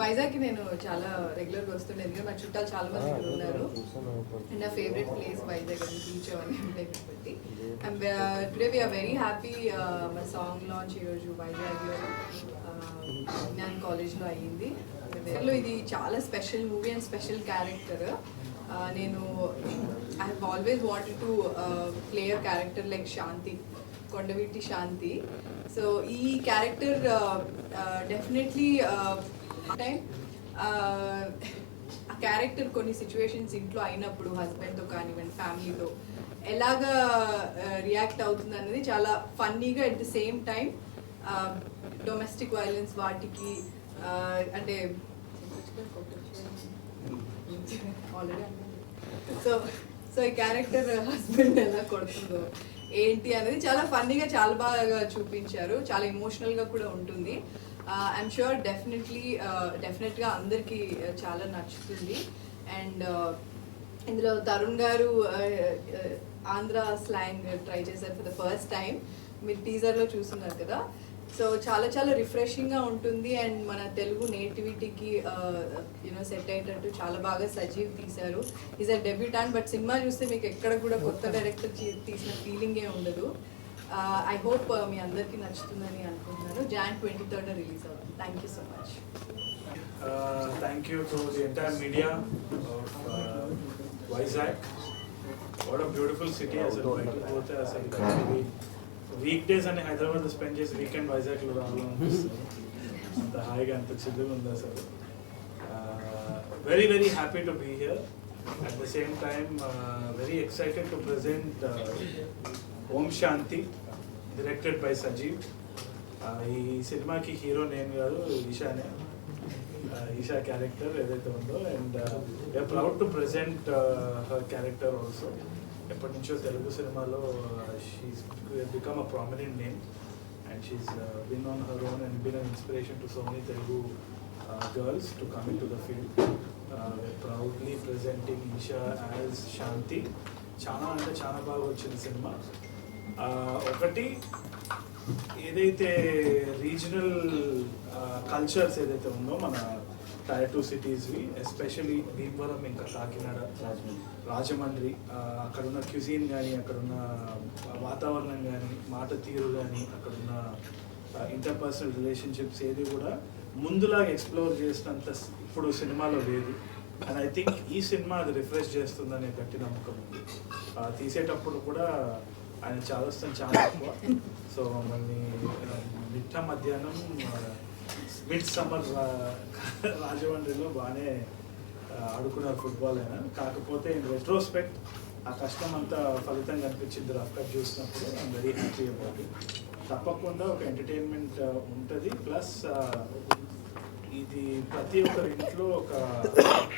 వైజాగ్కి నేను చాలా రెగ్యులర్గా వస్తుండే, ఎందుకంటే నా చుట్టాలు చాలా మంది ఇక్కడ ఉన్నారు. అండ్ నా ఫేవరెట్ ప్లేస్ వైజాగ్ అని బీచ్ అవన్నీ ఉంటాయి కాబట్టి. And today we are very happy. మా సాంగ్ లాంచ్ ఈరోజు వైజాగ్లో విజ్ఞాన్ కాలేజ్లో అయ్యింది. ఇది చాలా special movie and special character. నేను I have always wanted to play a character like Shanti, Kondaveeti Shanti. So ఈ క్యారెక్టర్ డెఫినెట్లీ టైం ఆ క్యారెక్టర్ కొన్ని సిచ్యువేషన్స్ ఇంట్లో అయినప్పుడు హస్బెండ్తో కానివ్వండి, ఫ్యామిలీతో ఎలాగా రియాక్ట్ అవుతుంది అనేది చాలా ఫన్నీగా, at the same time domestic violence వాటికి అంటే ఆల్రెడీ సో ఈ క్యారెక్టర్ హస్బెండ్ ఎలా కొడుతుందో ఏంటి అనేది చాలా ఫన్నీగా చాలా బాగా చూపించారు. చాలా ఎమోషనల్గా కూడా ఉంటుంది. ఐఎమ్ షూర్ డెఫినెట్గా అందరికీ చాలా నచ్చుతుంది. అండ్ ఇందులో తరుణ్ గారు ఆంధ్ర స్లాంగ్ ట్రై చేశారు ఫర్ ద ఫస్ట్ టైం. మీరు టీజర్లో చూస్తున్నారు కదా. సో చాలా చాలా రిఫ్రెషింగ్గా ఉంటుంది. అండ్ మన తెలుగు నేటివిటీకి సెట్ అయ్యేటట్టు చాలా బాగా సజీవ్ తీశారు. Is a debutant, but cinema చూస్తే మీకు ఎక్కడ కూడా కొత్త డైరెక్టర్ తీసిన ఫీలింగే ఉండదు. ఐ హోప్ మీ అందరికీ నచ్చుతుందని అనుకుంటున్నాను. Jan 23rd రిలీజ్ అవుతుంది. Thank you so much. Thank you to the entire media of Vizag. What a beautiful city. అసలు బయటకు పోతే అసలు వీక్ డేస్ అని హైదరాబాద్ స్పెండ్ చేసి వీకెండ్ వైజాగ్లో రావాలనిపిస్తుంది. అంత హాయిగా అంత చిల్లుగా ఉంది అసలు. Very very happy to be here. At the same time very excited to present Om Shanti, directed by Sajeev. ఈ సినిమాకి హీరో నేను కాదు, ఈశానే. ఈషా క్యారెక్టర్ ఏదైతే ఉందో, and we are proud to present her character also. ఎప్పటి నుంచో తెలుగు సినిమాలో she's become a prominent name, and she's been on her own and been an inspiration to so many Telugu girls to come in to the field. Proudly presenting Eesha as Shanti. చాలా అంటే చాలా బాగా వచ్చింది cinema. ఒకటి ఏదైతే రీజనల్ కల్చర్స్ ఏదైతే ఉందో మన టైర్ 2 సిటీస్వి, ఎస్పెషలీ భీమవరం, ఇంకా కాకినాడ, రాజమండ్రి, అక్కడున్న క్యూజిన్ కానీ, అక్కడున్న వాతావరణం కానీ, మాట తీరు కానీ, అక్కడున్న ఇంటర్పర్సనల్ రిలేషన్షిప్స్ ఏది కూడా ముందులాగా ఎక్స్ప్లోర్ చేసినంత ఇప్పుడు సినిమాలో లేదు. అండ్ ఐ థింక్ ఈ సినిమా అది రిఫ్రెష్ చేస్తుందనే గట్టి నమ్మకం ఉంది. తీసేటప్పుడు కూడా ఆయన చాలా ఎక్కువ. సో మళ్ళీ మిట్ట మధ్యాహ్నం మిడ్ సమ్మర్ రాజమండ్రిలో బాగానే ఆడుకున్నారు ఫుట్బాల్ అయినా. కాకపోతే ఇన్ రెట్రోస్పెక్ట్ ఆ కష్టం అంతా ఫలితం కనిపించింది రఫ్ కట్ చూసినప్పుడు. I'm very happy about it. తప్పకుండా ఒక ఎంటర్టైన్మెంట్ ఉంటుంది. ప్లస్ ఇది ప్రతి ఒక్కరి ఇంట్లో ఒక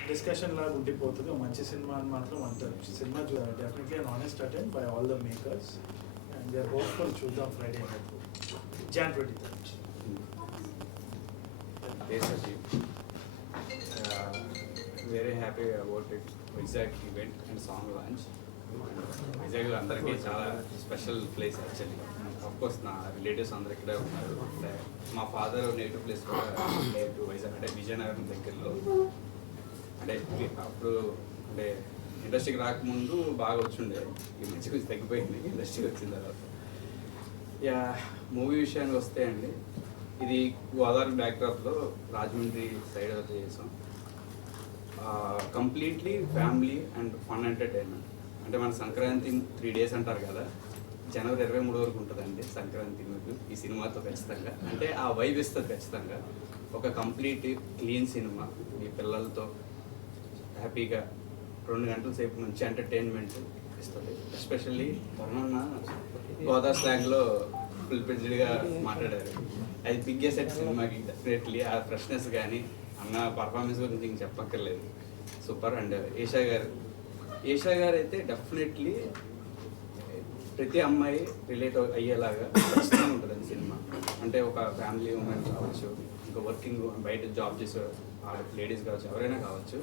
డిస్కషన్ లాగా ఉండిపోతుంది. మంచి సినిమా అని మాత్రం అంటారు. Cinema definitely an honest attempt by all the makers, and we are hopeful చూద్దాం Friday night Jan 23rd. Very happy about it. Vizag event and song launch. Vizag అందరికీ చాలా special place actually. Of course నా relatives అందరు ఇక్కడే ఉన్నారు. అంటే మా father native place కూడా నేటివ్ వైజాగ్, అంటే విజయనగరం దగ్గరలో. అంటే అప్పుడు అంటే ఇండస్ట్రీకి రాకముందు బాగా వచ్చిండే, ఈ మంచి కొంచెం తగ్గిపోయింది ఇండస్ట్రీకి వచ్చిన తర్వాత. మూవీ విషయానికి వస్తే అండి, ఇది గోదావరి బ్యాక్డ్రాప్లో రాజమండ్రి సైడ్ అయితే చేసాం. Completely family and fun entertainment. అంటే మన సంక్రాంతి 3 days అంటారు కదా, జనవరి 23 వరకు ఉంటుందండి సంక్రాంతి మీకు ఈ సినిమాతో ఖచ్చితంగా. అంటే ఆ వైబ్ ఇస్తుంది ఖచ్చితంగా. ఒక కంప్లీట్ క్లీన్ సినిమా, మీ పిల్లలతో హ్యాపీగా 2 గంటల సేపు మంచి ఎంటర్టైన్మెంట్ ఇస్తుంది. ఎస్పెషల్లీ వరుణన్న గోదా స్లాంగ్లో ఫుల్ ఫ్లెడ్జ్డ్గా మాట్లాడారు. అది బిగ్గెస్ట్ సెట్ సినిమాకి డెఫినెట్లీ. ఆ ఫ్రెష్నెస్ కానీ అన్న పర్ఫార్మెన్స్ గురించి ఇంక చెప్పక్కర్లేదు, సూపర్. అండ్ ఏషా గారు అయితే డెఫినెట్లీ ప్రతి అమ్మాయి రిలేట్ అయ్యేలాగా ఖచ్చితంగా ఉంటుందండి సినిమా. అంటే ఒక ఫ్యామిలీ ఉమెన్ కావచ్చు, ఇంకా వర్కింగ్ బయట జాబ్ చేసే లేడీస్ కావచ్చు, ఎవరైనా కావచ్చు,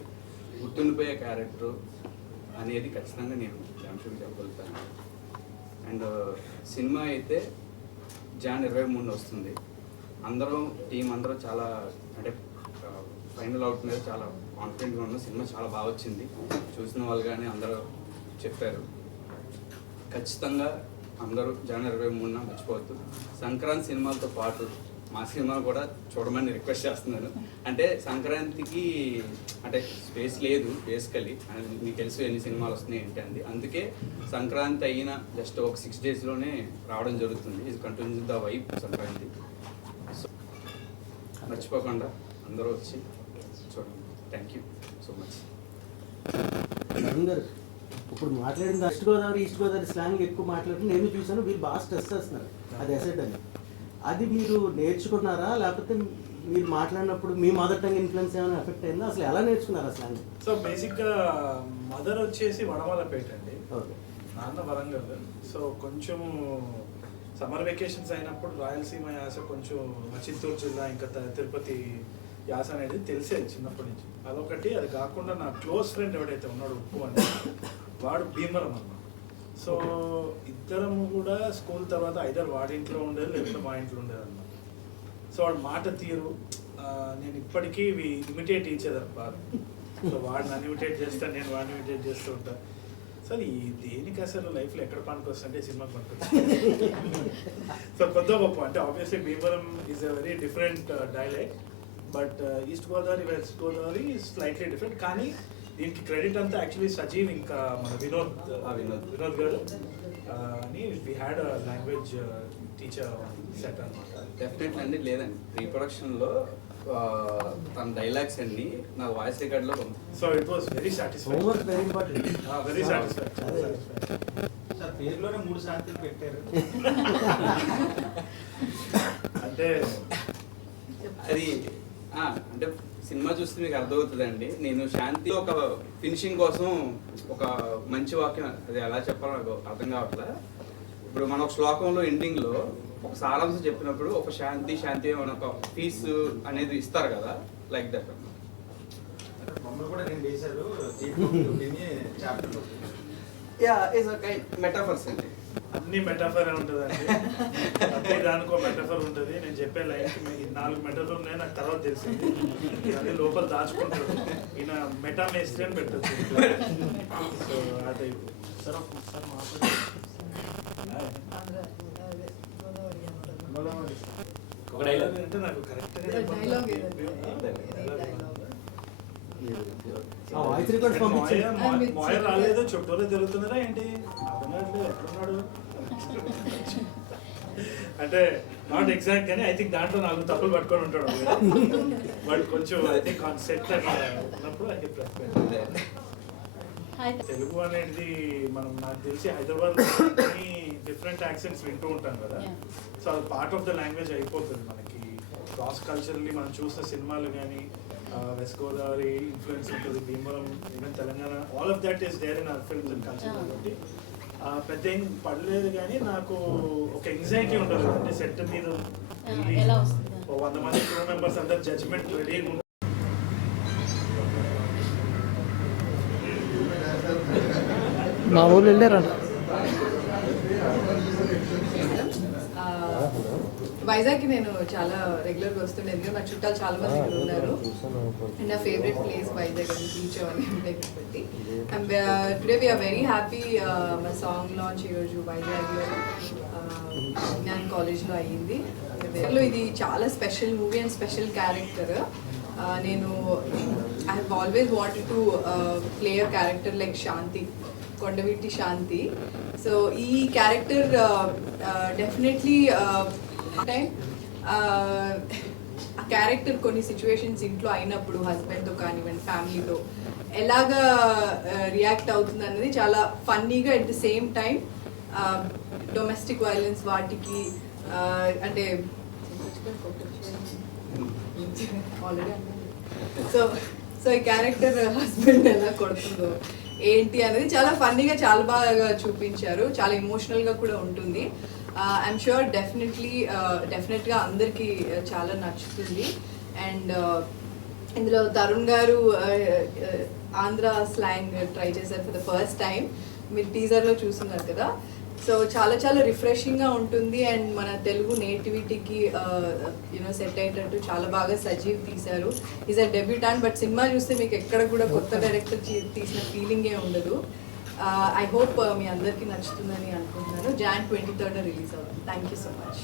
గుర్తుండిపోయే క్యారెక్టర్ అనేది ఖచ్చితంగా నేను జాన్షుకి చెప్పగలుగుతాను. అండ్ సినిమా అయితే Jan 23 వస్తుంది. అందరం టీం అందరూ చాలా అంటే ఫైనల్ అవుట్ మీద చాలా కాన్ఫిడెంట్గా ఉన్నాం. సినిమా చాలా బాగా వచ్చింది, చూసిన వాళ్ళు కానీ అందరూ చెప్పారు. ఖచ్చితంగా అందరూ జనవరి 23న మర్చిపోవద్దు. సంక్రాంతి సినిమాలతో పాటు మా సినిమా కూడా చూడమని రిక్వెస్ట్ చేస్తున్నాను. అంటే సంక్రాంతికి అంటే స్పేస్ లేదు బేసికలీ, మీకు తెలుసు ఎన్ని సినిమాలు వస్తున్నాయి ఏంటి అంది. అందుకే సంక్రాంతి అయిన జస్ట్ ఒక 6 డేస్లోనే రావడం జరుగుతుంది. ఇది continue the vibe Sankranti. So మర్చిపోకుండా అందరూ వచ్చి చూడండి. Thank you so much. అందరు ఇప్పుడు మాట్లాడిన west Godavari east Godavari slang ఎక్కువ మాట్లాడి నేను చూసాను, వీళ్ళు బాగా స్ట్రెస్ చేస్తున్నారు అది అసెట్ అని. అది మీరు నేర్చుకున్నారా, లేకపోతే మీరు మాట్లాడినప్పుడు మీ మదర్ టంగ్ ఇన్ఫ్లుయెన్స్ ఏమైనా ఎఫెక్ట్ అయిందా, అసలు ఎలా నేర్చుకున్నారా స్లాంగ్? సో బేసిక్గా మదర్ వచ్చేసి వడమలపేట అండి, ఓకే. నాన్న వరంగల్. సో కొంచెం సమ్మర్ వెకేషన్స్ అయినప్పుడు రాయలసీమ యాస కొంచెం చిత్తూరు జిల్లా ఇంకా తిరుపతి యాస అనేది తెలిసేది చిన్నప్పటి నుంచి. అదొకటి. అది కాకుండా నా క్లోజ్ ఫ్రెండ్ ఎవడైతే ఉన్నాడు ఉప్పు అని, వాడు భీమవరం అన్నమాట. సో ఇద్దరము కూడా స్కూల్ తర్వాత ఐదర్ వాడి ఇంట్లో ఉండేది లేకపోతే మా ఇంట్లో ఉండేది అన్నమాట. సో వాడు మాట తీరు నేను ఇప్పటికీ ఇమిటేట్ ఈచ్ అదర్ బాగా. సో వాడు నన్ను ఇమిటేట్ చేస్తాను, నేను వాడిని ఇమిటేట్ చేస్తూ ఉంటాను. సో ఈ దేనికి అసలు లైఫ్లో ఎక్కడ పనికి వస్తుంటే సినిమాకి పనికి వస్తుంది. సో కొత్త గొప్ప అంటే obviously Bhimavaram is a very different dialect, but east Godavari west Godavari is slightly different. కానీ దీనికి క్రెడిట్ అంతా యాక్చువల్లీ సజీవ్ ఇంకా మన వినోద్ గారు అని we had a language teacher set అన్నమాట. డెఫినెట్లీ అండి. లేదండి, ప్రీ ప్రొడక్షన్లో తన డైలాగ్స్ అన్ని నా వాయిస్ రికార్డ్లో so it was very satisfying, homework very important. Very satisfying. Sir పేరులోనే 3 శాంతులు పెట్టారు. అంటే అది అంటే సినిమా చూస్తే మీకు అర్థమవుతుందండి. నేను శాంతి ఒక ఫినిషింగ్ కోసం ఒక మంచి వాక్యం, అది ఎలా చెప్పాలో నాకు అర్థం కావట్లే. ఇప్పుడు మన ఒక శ్లోకంలో ఎండింగ్లో ఒక సారాంశం చెప్పినప్పుడు ఒక శాంతి శాంతి మన ఒక పీస్ అనేది ఇస్తారు కదా, లైక్ దట్. మమ్మల్ని కూడా 2 వేశారు చాప్టర్లో. Yeah is a kind metaphors అండి. అన్ని మెటాఫర్ ఉంటుందండి, అదే దానికో మెటాఫర్ ఉంటుంది. నేను చెప్పే లైన్కి 4 మెటాఫర్ ఉన్నాయి, నాకు తర్వాత తెలిసింది. అదే లోపల దాచుకుంటాడు ఈయన మెటా మేస్త్రి అని పెట్టచ్చు. సో అదే సార్ ఒక డైలాగ్ అంటే నాకు కరెక్ట్గా డైలాగ్ ఆ వాయిస్ రికార్డ్స్ పంపించండి. మాయ రాలేదు, చుట్టూరే తిరుగుతున్నారా ఏంటి అర్థం కావట్లేదు, ఎక్కడున్నాడు అంటే నాట్ ఎగ్జాక్ట్ కానీ ఐ థింక్ దాంట్లో 4 తప్పులు పట్టుకొని ఉంటాడు బట్ కొంచెం ఐ థింక్ ఆన్ సెట్ అట్లా ఉన్నప్పుడు ఐ తెలుగు అనేది మనం నాకు తెలిసి హైదరాబాద్ డిఫరెంట్ యాక్సెంట్స్ వింటూ ఉంటాం కదా. సో అది పార్ట్ ఆఫ్ ద లాంగ్వేజ్ అయిపోతుంది మనకి. క్రాస్ కల్చరల్లీ మనం చూసిన సినిమాలు కానీ వెస్ట్ గోదావరి ఇన్ఫ్లుయెన్స్ ఉంటుంది, Bhimavaram, even Telangana, all of that is there in our films and culture. కాబట్టి పెద్ద ఏం పడలేదు కానీ నాకు ఒక ఎంగ్జైటీ ఉంటుంది. అంటే సెట్ మీద 100 మంది క్రూ మెంబర్స్ అందరు జడ్జ్మెంట్ రెడీ. మా ఊళ్ళు వెళ్ళారంట. వైజాగ్కి నేను చాలా రెగ్యులర్గా వస్తుండే, ఎందుకంటే నా చుట్టాలు చాలా మంది ఇక్కడ ఉన్నారు. అండ్ నా ఫేవరెట్ ప్లేస్ వైజాగ్ అని బీచ్ అవన్నీ కాబట్టి. And today we are very happy. మా సాంగ్ లాంచ్ ఈరోజు వైజాగ్లో విజ్ఞాన్ కాలేజ్లో అయ్యింది. ఇది చాలా special movie and special character. నేను I have always wanted to play a character like Shanti, Kondaveeti Shanti. So ఈ క్యారెక్టర్ డెఫినెట్లీ టైం ఆ క్యారెక్టర్ కొన్ని సిచ్యువేషన్స్ ఇంట్లో అయినప్పుడు హస్బెండ్తో కానివ్వండి ఫ్యామిలీతో ఎలాగా రియాక్ట్ అవుతుంది అనేది చాలా ఫన్నీగా, at the same time domestic violence వాటికి అంటే ఆల్రెడీ సో ఈ క్యారెక్టర్ హస్బెండ్ ఎలా కొడుతుందో ఏంటి అనేది చాలా ఫన్నీగా చాలా బాగా చూపించారు. చాలా ఎమోషనల్గా కూడా ఉంటుంది. ఐఎమ్ షూర్ డెఫినెట్గా అందరికీ చాలా నచ్చుతుంది. అండ్ ఇందులో తరుణ్ గారు ఆంధ్ర స్లాంగ్ ట్రై చేశారు ఫర్ ద ఫస్ట్ టైం. మీరు టీజర్లో చూస్తున్నారు కదా. సో చాలా చాలా రిఫ్రెషింగ్గా ఉంటుంది అండ్ మన తెలుగు నేటివిటీకి సెట్ అయ్యేటట్టు చాలా బాగా సజీవ్ తీశారు. Is a debutant, but cinema చూస్తే మీకు ఎక్కడ కూడా కొత్త డైరెక్టర్ తీసిన ఫీలింగే ఉండదు. ఐ హోప్ మీ అందరికీ నచ్చుతుందని అనుకుంటున్నాను. Jan 23rd రిలీజ్ అవుతుంది. Thank you so much.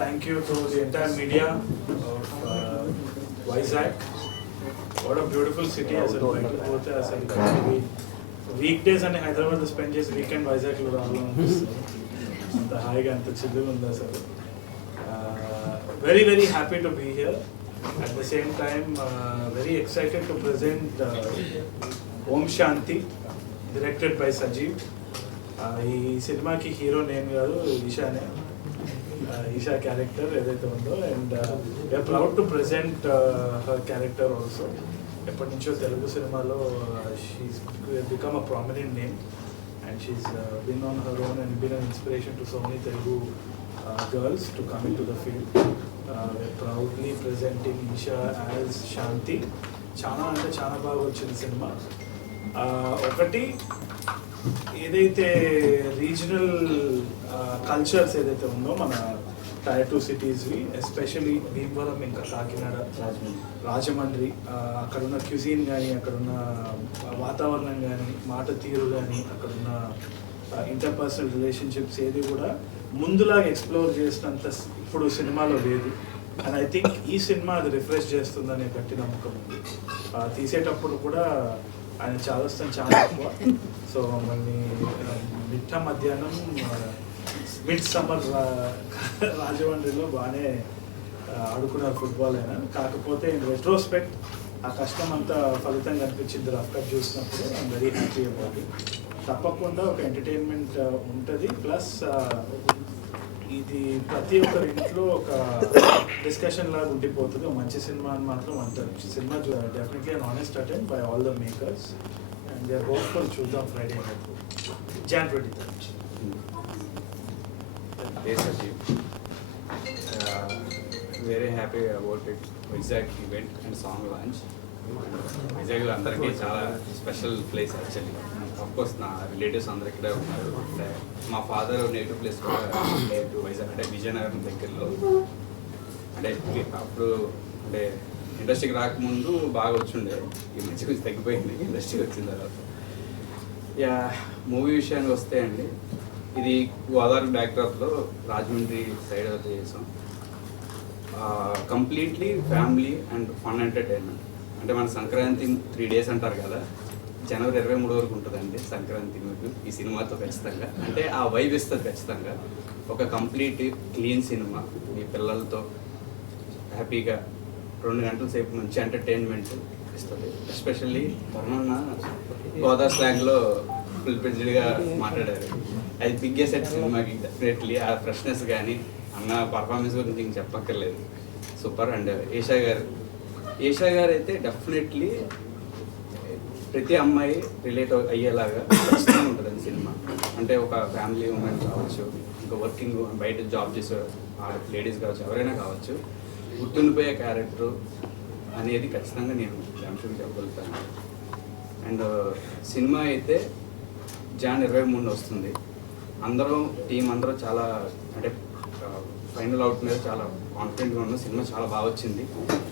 Thank you to the entire media of Vizag. What a beautiful city అసలు బయటకు పోతే అసలు వీక్ డేస్ అని హైదరాబాద్ స్పెండ్ చేసి వీకెండ్ వైజాగ్లో రావాలనిపిస్తుంది. అంత హాయిగా అంత చిల్లుగా ఉంది అసలు. Very very happy to be here. At the same time very excited to present Om Shanti, directed by Sajeev. ఈ సినిమాకి హీరో నేను కాదు, ఈశానే. ఈషా క్యారెక్టర్ ఏదైతే ఉందో, and we are proud to present her character also. ఎప్పటి నుంచో తెలుగు సినిమాలో she's become a prominent name and she's been on her own and been an inspiration to so many Telugu girls to come in to the field. Proudly presenting Eesha as Shanti. చాలా అంటే చాలా బాగా వచ్చింది cinema. ఒకటి ఏదైతే రీజనల్ కల్చర్స్ ఏదైతే ఉందో మన Tier 2 సిటీస్వి, ఎస్పెషలీ భీమవరం, ఇంకా కాకినాడ, రాజమండ్రి, అక్కడున్న క్యూజిన్ కానీ, అక్కడున్న వాతావరణం కానీ, మాట తీరు కానీ, అక్కడున్న ఇంటర్పర్సనల్ రిలేషన్షిప్స్ ఏది కూడా ముందులాగా ఎక్స్ప్లోర్ చేసినంత ఇప్పుడు సినిమాలో లేదు. అండ్ ఐ థింక్ ఈ సినిమా అది రిఫ్రెష్ చేస్తుందనే గట్టి నమ్మకం ఉంది. తీసేటప్పుడు కూడా ఆయన చాలా ఎక్కువ. సో మళ్ళీ మిట్ట మధ్యాహ్నం మిడ్ సమ్మర్ రాజమండ్రిలో బాగానే ఆడుకున్నారు ఫుట్బాల్ అయినా. కాకపోతే ఇన్ రెట్రోస్పెక్ట్ ఆ కష్టం అంతా ఫలితం కనిపించింది రఫ్ కట్ చూసినప్పుడు. I'm very happy about it. తప్పకుండా ఒక ఎంటర్టైన్మెంట్ ఉంటుంది. ప్లస్ ఇది ప్రతి ఒక్కరి ఇంట్లో ఒక డిస్కషన్ లాగా ఉండిపోతుంది. మంచి సినిమా అని మాత్రం అంటారు. Cinema definitely an honest attempt by all the makers and they are hopeful. చూద్దాం Friday Jan 23rd. Very happy about it. Vizag event and song launch. వైజాగ్లో అందరికీ చాలా స్పెషల్ ప్లేస్ యాక్చువల్లీ. అఫ్కోర్స్ నా రిలేటివ్స్ అందరు ఇక్కడే ఉన్నారు. అంటే మా ఫాదర్ నేటివ్ ప్లేస్ కూడా నేటివ్ వైజాగ్, అంటే విజయనగరం దగ్గరలో. అంటే అప్పుడు అంటే ఇండస్ట్రీకి రాకముందు బాగా వచ్చిండే, ఈ మధ్య కొంచెం తగ్గిపోయింది ఇండస్ట్రీకి వచ్చిన తర్వాత. మూవీ విషయానికి వస్తే అండి, ఇది గోదావరి బ్యాక్డ్రాప్లో రాజమండ్రి సైడ్ అయితే చేసాం. Completely family and fun entertainment. అంటే మన సంక్రాంతి 3 days అంటారు కదా, January 23 వరకు ఉంటుందండి సంక్రాంతి మీకు ఈ సినిమాతో ఖచ్చితంగా. అంటే ఆ వైబ్ ఇస్తుంది ఖచ్చితంగా. ఒక కంప్లీట్ క్లీన్ సినిమా, మీ పిల్లలతో హ్యాపీగా 2 గంటల సేపు మంచి ఎంటర్టైన్మెంట్ ఇస్తుంది. ఎస్పెషల్లీ తరుణన్న గోదా స్లాంగ్లో ఫుల్ ఫ్లెడ్జ్డ్గా మాట్లాడారు. అది బిగ్ సెట్ సినిమాకి డెఫినెట్లీ. ఆ ఫ్రెష్నెస్ కానీ అన్న పర్ఫార్మెన్స్ గురించి ఇంక చెప్పక్కర్లేదు, సూపర్. అండ్ ఏషా గారు అయితే డెఫినెట్లీ ప్రతి అమ్మాయి రిలేట్ అయ్యేలాగా ఖచ్చితంగా ఉంటుందండి సినిమా. అంటే ఒక ఫ్యామిలీ ఉమెన్ కావచ్చు, ఇంకా వర్కింగ్ బయట జాబ్ చేసే లేడీస్ కావచ్చు, ఎవరైనా కావచ్చు, గుర్తుండిపోయే క్యారెక్టర్ అనేది ఖచ్చితంగా నేను అంశం చెప్పగలుగుతాను. అండ్ సినిమా అయితే Jan 23 వస్తుంది. అందరూ టీం అందరూ చాలా అంటే ఫైనల్ అవుట్ మీద చాలా కాన్ఫిడెంట్గా ఉన్న సినిమా చాలా బాగా వచ్చింది.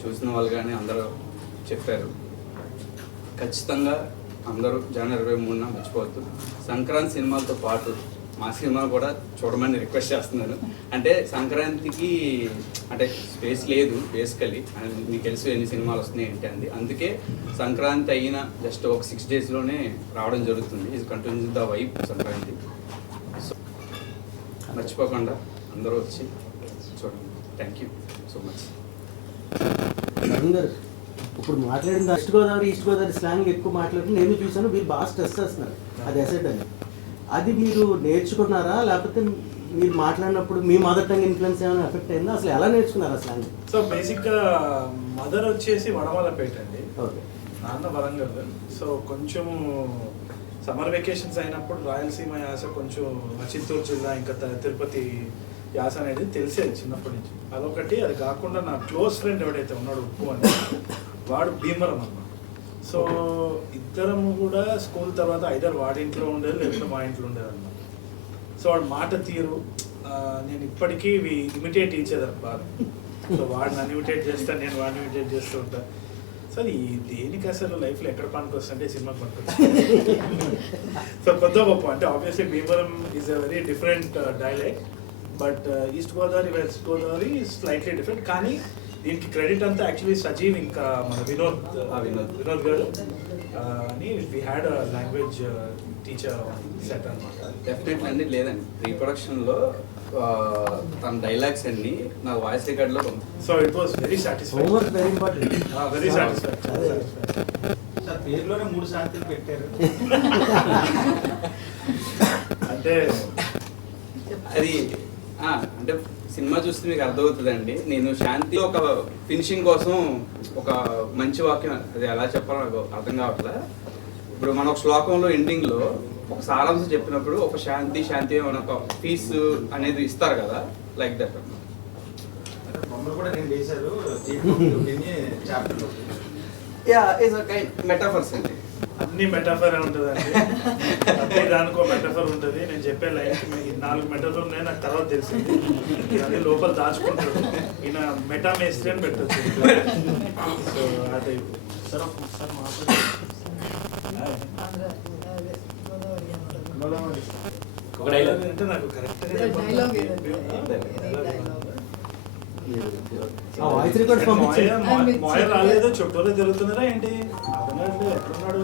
చూసిన వాళ్ళు కానీ అందరూ చెప్పారు. ఖచ్చితంగా అందరూ Jan 23 మర్చిపోవద్దు. సంక్రాంతి సినిమాలతో పాటు మా సినిమా కూడా చూడమని రిక్వెస్ట్ చేస్తున్నాను. అంటే సంక్రాంతికి అంటే స్పేస్ లేదు బేసికలీ, మీకు తెలుసు ఎన్ని సినిమాలు వస్తున్నాయి ఏంటి అంది. అందుకే సంక్రాంతి అయిన జస్ట్ ఒక 6 daysలోనే రావడం జరుగుతుంది. ఇది continue the vibe Sankranti. So మర్చిపోకుండా అందరూ వచ్చి చూడండి. Thank you so much. అందరు ఇప్పుడు మాట్లాడిన ఈస్ట్ గోదావరి స్లాంగ్ ఎక్కువ మాట్లాడుతున్నారు. నేను చూసాను, మీరు బాగా స్ట్రెస్ చేస్తున్నారు అది అసెట్ అని. అది మీరు నేర్చుకున్నారా, లేకపోతే మీరు మాట్లాడినప్పుడు మీ మదర్ టంగ్ ఇన్ఫ్లుయెన్స్ ఏమైనా ఎఫెక్ట్ అయిందా? అసలు ఎలా నేర్చుకున్నారా స్లాంగ్? సో బేసిక్గా మదర్ వచ్చేసి వడమలపేట అండి, ఓకే. నాన్న వరంగల్. సో కొంచెము సమ్మర్ వెకేషన్స్ అయినప్పుడు రాయలసీమ యాస, కొంచెం చిత్తూరు జిల్లా ఇంకా తిరుపతి యాస అనేది తెలిసేది చిన్నప్పటి నుంచి. అదొకటి. అది కాకుండా నా క్లోజ్ ఫ్రెండ్ ఎవడైతే ఉన్నాడు ఉప్పు అని, వాడు భీమవరం అన్నమాట. సో ఇద్దరము కూడా స్కూల్ తర్వాత ఐదర్ వాడి ఇంట్లో ఉండేది లేకపోతే మా ఇంట్లో ఉండేది అన్నమాట. సో వాడు మాట తీరు నేను ఇప్పటికీ ఇమిటేట్ ఈచ్ అదర్ బాగా. సో వాడు నన్ను ఇమిటేట్ చేస్తాను, నేను వాడిని ఇమిటేట్ చేస్తూ ఉంటాను. సో ఈ దేనికి అసలు లైఫ్లో ఎక్కడ పనికి వస్తుంటే సినిమాకి పనికి వస్తుంది. సో కొత్త గొప్ప అంటే obviously Bhimavaram is a very different dialect, but east Godavari west Godavari slightly different. కానీ దీనికి క్రెడిట్ అంతా యాక్చువల్లీ సజీవ్ ఇంకా మన వినోద్ గారు అని we had a language teacher set అనమాట. డెఫినెట్లీ అండి. లేదండి, రీప్రొడక్షన్లో తన డైలాగ్స్ అన్ని నా వాయిస్ రికార్డ్లో so it was very satisfied, homework very important. Very satisfied. Sir పేరులోనే 3 శాంతులు పెట్టారు. అంటే అది అంటే సినిమా చూస్తే మీకు అర్థమవుతుందండి. నేను శాంతి ఒక ఫినిషింగ్ కోసం ఒక మంచి వాక్యం, అది ఎలా చెప్పాలో నాకు అర్థం కావట్లే. ఇప్పుడు మన ఒక శ్లోకంలో ఎండింగ్లో ఒక సారాంశం చెప్పినప్పుడు ఒక శాంతి మన ఒక పీస్ అనేది ఇస్తారు కదా, లైక్ దట్. మమ్మల్ని కూడా 2 వేశారు చాప్టర్లో. Yeah is a kind metaphors అండి. అన్ని మెటాఫర్ ఉంటుందండి, అన్ని దానికో మెటాఫర్ ఉంటుంది. నేను చెప్పే లైఫ్ 4 మెటాఫర్ ఉన్నాయి, నాకు తర్వాత తెలిసింది. అది లోపల దాచుకుంటాడు ఈయన మెటా మేస్త్రి అని పెట్టచ్చు. సో అదే సార్ అంటే నాకు డైలాగ్ ఆ వాయిస్ రికార్డ్స్ పంపించండి. మాయ రాలేదు, చుట్టూరే తిరుగుతున్నారా ఏంటి అర్థం కావట్లేదు, ఎక్కడున్నాడు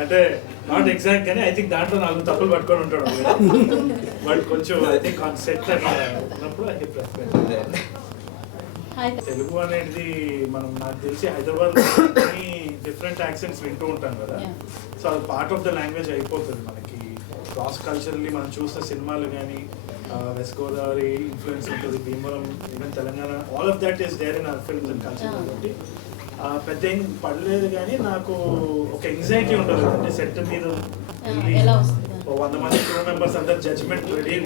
అంటే నాట్ ఎగ్జాక్ట్ కానీ ఐ థింక్ దాంట్లో 4 తప్పులు పట్టుకొని ఉంటాడు. బట్ కొంచెం ఐ థింక్ ఆన్ సెట్ అట్లా ఉన్నప్పుడు ఐ తెలుగు అనేది మనం నాకు తెలిసి హైదరాబాద్ డిఫరెంట్ యాక్సెంట్స్ వింటూ ఉంటాం కదా. సో అది పార్ట్ ఆఫ్ ద లాంగ్వేజ్ అయిపోతుంది మనకి. క్రాస్ కల్చరల్లీ మనం చూసిన సినిమాలు కానీ వెస్ట్ గోదావరి ఇన్ఫ్లుయెన్స్ ఉంటుంది, Bhimavaram, even Telangana, all of that is there in our films and culture. కాబట్టి పెద్ద ఏం పడలేదు కానీ నాకు ఒక ఎంగ్జైటీ ఉంటుంది అంటే సెట్ మీద 100 మంది క్రూ మెంబర్స్ అందరు జడ్జ్మెంట్ రెడీ